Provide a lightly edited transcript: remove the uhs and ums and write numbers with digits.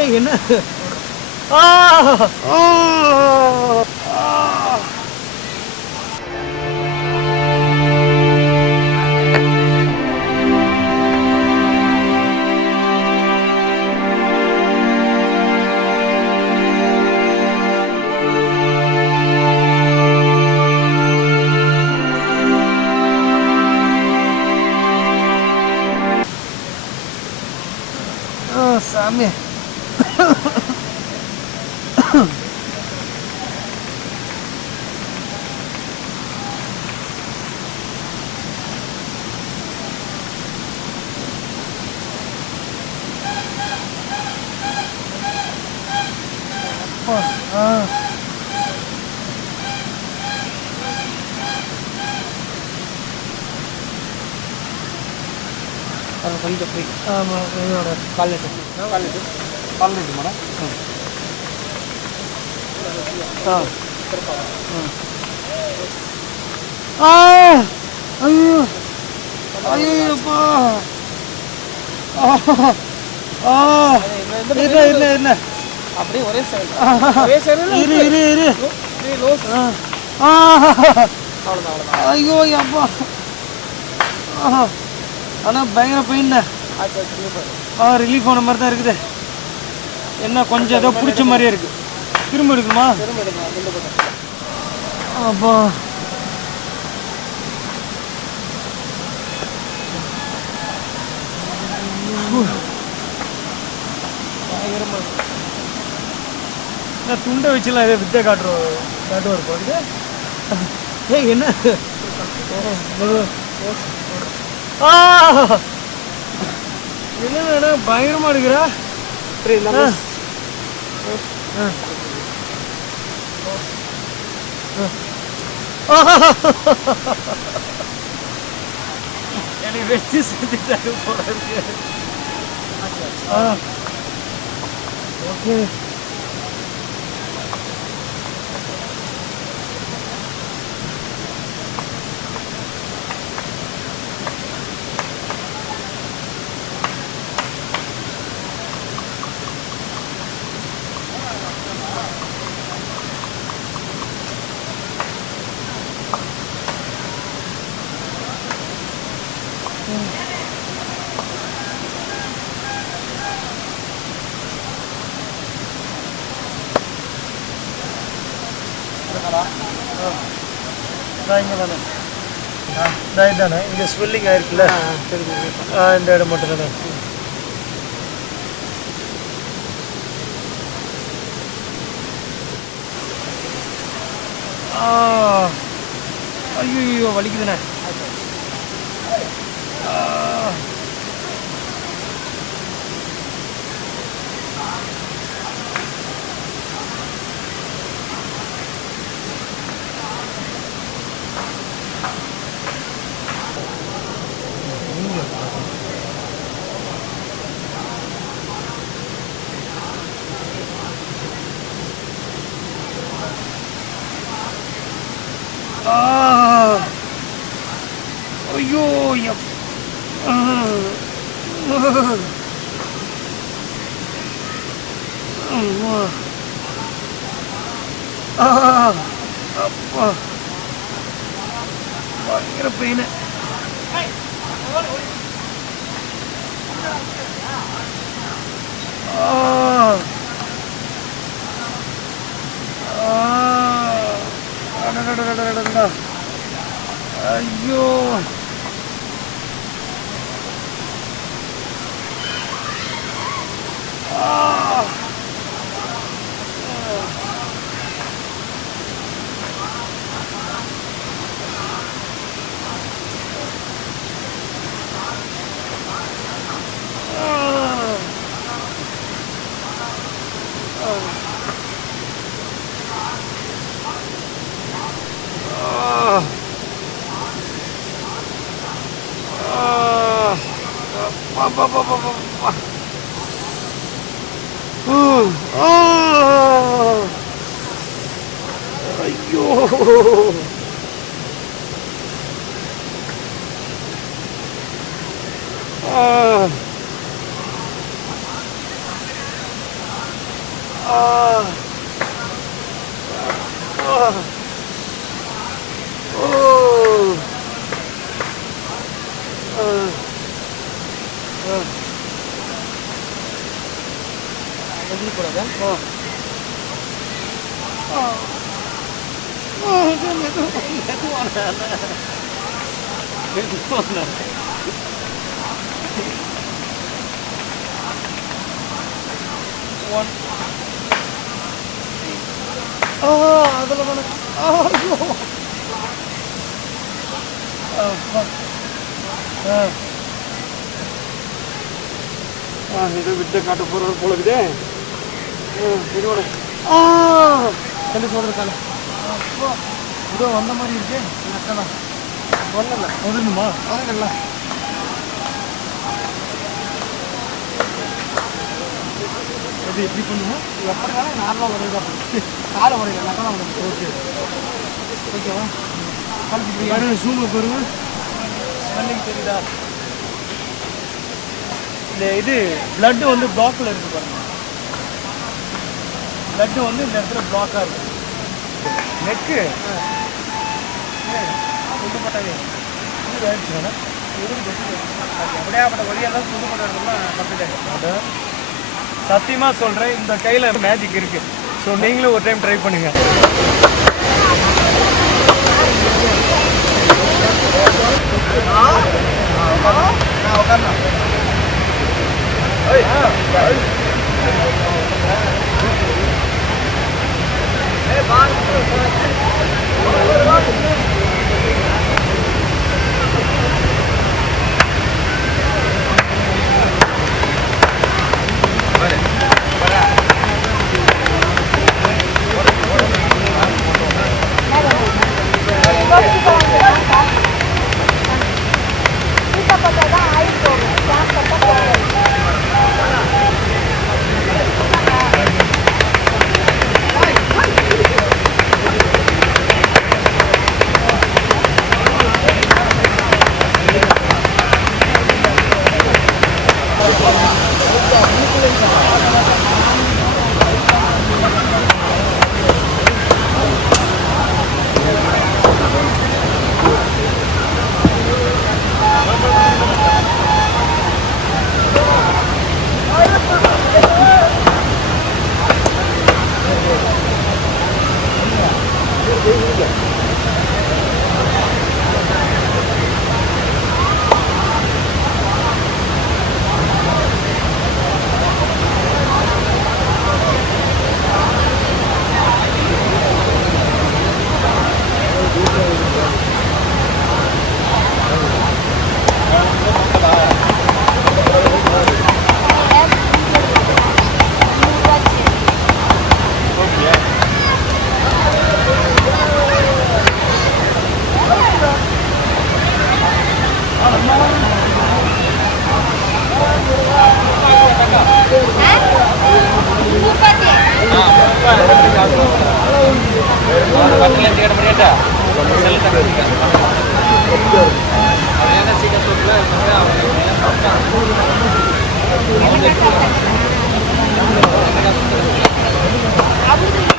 ஏய் என்ன? ஆ ஆ ஆ சாமி. கொஞ்சம் போய் ஆமாம் என்னோட காலேஜ் மேடம். ஆ ஐயோ ஐயோப்பா. இல்லை அப்படியே ஒரே சைடு இரு ஐயோ அப்பா. ஆனால் பயங்கர பெயின்ண்ணே. ரிலீஃப் ஆன மாதிரி தான் இருக்குது. என்ன கொஞ்சம் ஏதோ பிடிச்ச மாதிரியே இருக்கு. திரும்ப எடுக்குமா? அப்பா நான் துண்டை வச்சுலாம் இதை வித்தை காட்டுவார் போது. ஏய் என்ன? என்ன பயங்கரமா எடுக்கிறா. எனக்கு வச்சு செஞ்சுட்டாரு போல இருக்கு. ஓகே இங்கே தானே இங்கே ஸ்வெல்லிங் ஆயிருக்குல்ல. இந்த இடம் மட்டும் தானே. ஐயோ வலிக்குதுண்ணே. ஐயோ அப்பா பயங்கர பெயின். ஐயோ ஐயோ எப்படி போடாத இதை விட்டு காட்ட போகிற போல இருக்குதே. இதோட சொல்லி சொல்கிறதுக்கான இதோ வந்த மாதிரி இருக்கு. நக்கலாம் ஒன்றும் ஒதுணுமா வாங்கல அது எப்படி பண்ணுவோம்? எப்படினாலும் நார்மலாக உடையதான் காலை உடையில நக்கலாம் ஓகே ஓகேவா பாருங்க, ஜூமில் பாருங்க. ஸ்மெல்லிங் தெரியுதா? இந்த இது பிளட்டு வந்து பிளாக்கில் இருக்குது பாருங்க. பிளட்டு வந்து இந்த இடத்துல பிளாக்காக இருக்குது. நெக்கு துண்டுப்பட்டவே இது ஆயிடுச்சுண்ணா. அப்படியாப்பட்ட வழியெல்லாம் துண்டுப்பட்டதுலாம் கற்றுட்டேன். அதை சத்தியமாக சொல்கிறேன், இந்த கையில் மேஜிக் இருக்குது. ஸோ நீங்களும் ஒரு டைம் ட்ரை பண்ணுங்கள். Aku